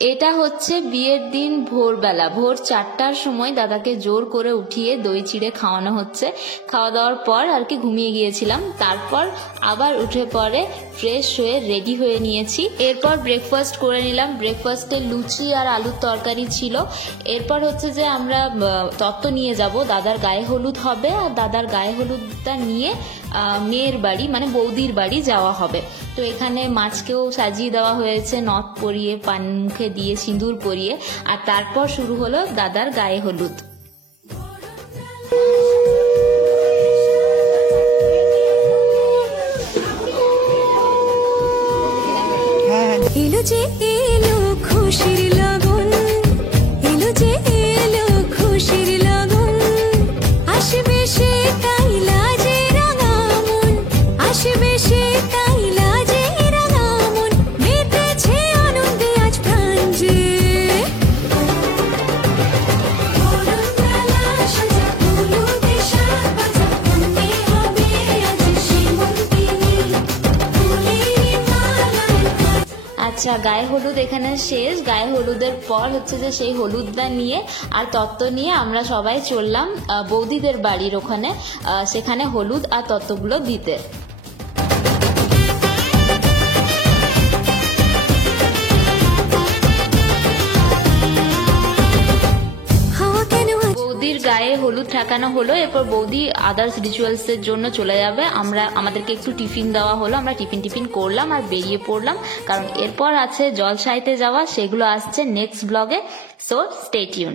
এটা হচ্ছে বিয়ের দিন ভোরবেলা, ভোর 4টার সময় দাদাকে জোর করে উঠিয়ে দই চিড়ে খাওয়ানো হচ্ছে। খাওয়া দাওয়ার পর আর কি ঘুমিয়ে গিয়েছিলাম, তারপর আবার উঠে পরে ফ্রেশ হয়ে রেডি হয়ে নিয়েছি। এরপর ব্রেকফাস্ট করে নিলাম। ব্রেকফাস্টে লুচি আর আলুর তরকারি ছিল। এরপর হচ্ছে যে আমরা তত্ত্ব নিয়ে যাব, দাদার গায়ে হলুদ হবে, আর দাদার গায়ে হলুদটা নিয়ে মেয়ের বাড়ি মানে বৌদির বাড়ি যাওয়া হবে। তো এখানে মাছকেও সাজিয়ে দেওয়া হয়েছে, নথ পরিয়ে, পান মুখে দিয়ে, সিঁদুর পরিয়ে, আর তারপর শুরু হলো দাদার গায়ে হলুদ। এলো যে এলো খুশির লগন, এলো যে এলো খুশির লগন, আসবে সে তাই লাজে রাঙা মন, আসবে সে তাই লাজে রাঙা মন, মেতেছে আনন্দে আজ প্রাণ যে। বরণডালা সাজা হলুদে সাজ বাজা, মনে হবে আজ সীমন্তিনী, ফুলের মালায়। আচ্ছা, গায়ে হলুদ এখানে শেষ। গায়ে হলুদের পর হচ্ছে যে সেই হলুদটা নিয়ে আর তত্ত্ব নিয়ে আমরা সবাই চললাম বৌদিদের বাড়ির ওখানে, সেখানে হলুদ আর তত্ত্বগুলো দিতে। বৌদির গায়ে হলুদ ঠেকানো হলো, এরপর বৌদি আদার্স রিচুয়ালস এর জন্য চলে যাবে। আমাদেরকে একটু টিফিন দেওয়া হলো, আমরা টিফিন করলাম আর বেরিয়ে পড়লাম, কারণ এরপর আছে জলসাইতে যাওয়া, সেগুলো আসছে নেক্সট ব্লগে। So stay tune.